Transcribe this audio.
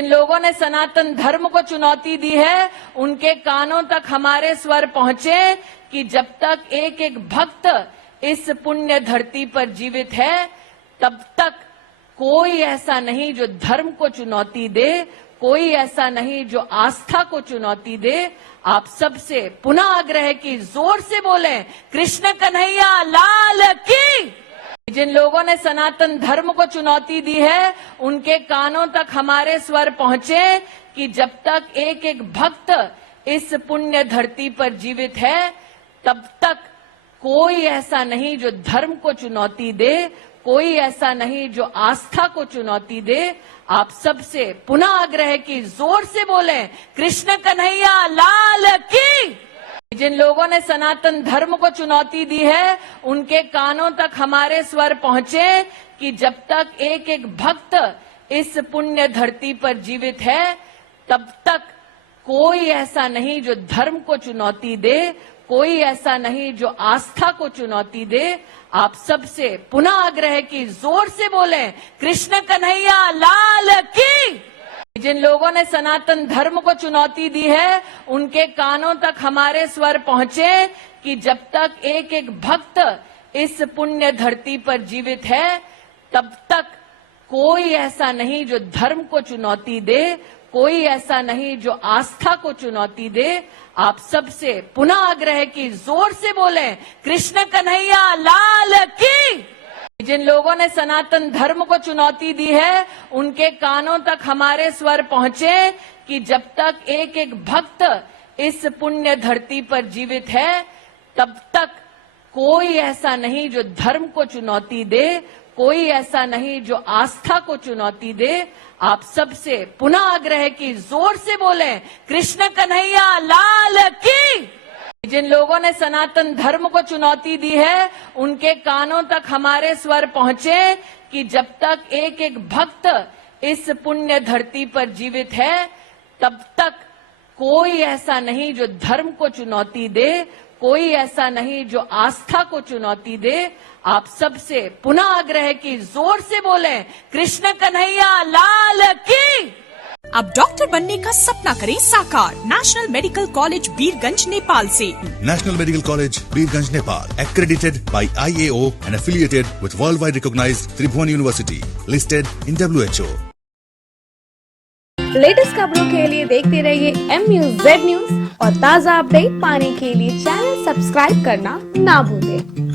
जिन लोगों ने सनातन धर्म को चुनौती दी है, उनके कानों तक हमारे स्वर पहुंचे कि जब तक एक एक भक्त इस पुण्य धरती पर जीवित है, तब तक कोई ऐसा नहीं जो धर्म को चुनौती दे, कोई ऐसा नहीं जो आस्था को चुनौती दे। आप सबसे पुनः आग्रह है कि जोर से बोलें, कृष्ण कन्हैया लाल की। जिन लोगों ने सनातन धर्म को चुनौती दी है, उनके कानों तक हमारे स्वर पहुंचे कि जब तक एक एक भक्त इस पुण्य धरती पर जीवित है, तब तक कोई ऐसा नहीं जो धर्म को चुनौती दे, कोई ऐसा नहीं जो आस्था को चुनौती दे। आप सबसे पुनः आग्रह है कि जोर से बोलें, कृष्ण कन्हैया लाल की। जिन लोगों ने सनातन धर्म को चुनौती दी है, उनके कानों तक हमारे स्वर पहुंचे कि जब तक एक एक भक्त इस पुण्य धरती पर जीवित है, तब तक कोई ऐसा नहीं जो धर्म को चुनौती दे, कोई ऐसा नहीं जो आस्था को चुनौती दे। आप सबसे पुनः आग्रह है कि जोर से बोलें, कृष्ण कन्हैया लाल की। जिन लोगों ने सनातन धर्म को चुनौती दी है, उनके कानों तक हमारे स्वर पहुंचे कि जब तक एक एक भक्त इस पुण्य धरती पर जीवित है, तब तक कोई ऐसा नहीं जो धर्म को चुनौती दे, कोई ऐसा नहीं जो आस्था को चुनौती दे। आप सबसे पुनः आग्रह है कि जोर से बोलें, कृष्ण कन्हैया लाल की। जिन लोगों ने सनातन धर्म को चुनौती दी है, उनके कानों तक हमारे स्वर पहुंचे कि जब तक एक एक भक्त इस पुण्य धरती पर जीवित है, तब तक कोई ऐसा नहीं जो धर्म को चुनौती दे, कोई ऐसा नहीं जो आस्था को चुनौती दे। आप सबसे पुनः आग्रह है कि जोर से बोलें, कृष्ण कन्हैया लाल की। जिन लोगों ने सनातन धर्म को चुनौती दी है, उनके कानों तक हमारे स्वर पहुंचे कि जब तक एक एक भक्त इस पुण्य धरती पर जीवित है, तब तक कोई ऐसा नहीं जो धर्म को चुनौती दे, कोई ऐसा नहीं जो आस्था को चुनौती दे। आप सबसे पुनः आग्रह है कि जोर से बोलें, कृष्ण कन्हैया लाल की। अब डॉक्टर बनने का सपना करें साकार national medical college Birgunj Nepal से। National Medical College, Birganj, Nepal, accredited by IAO and affiliated with worldwide recognized Tribhuvan University, listed in WHO. Latest खबरों के लिए देखते रहिए MUZ न्यूज और ताज़ा अपडेट पाने के लिए चैनल सब्सक्राइब करना ना भूलें।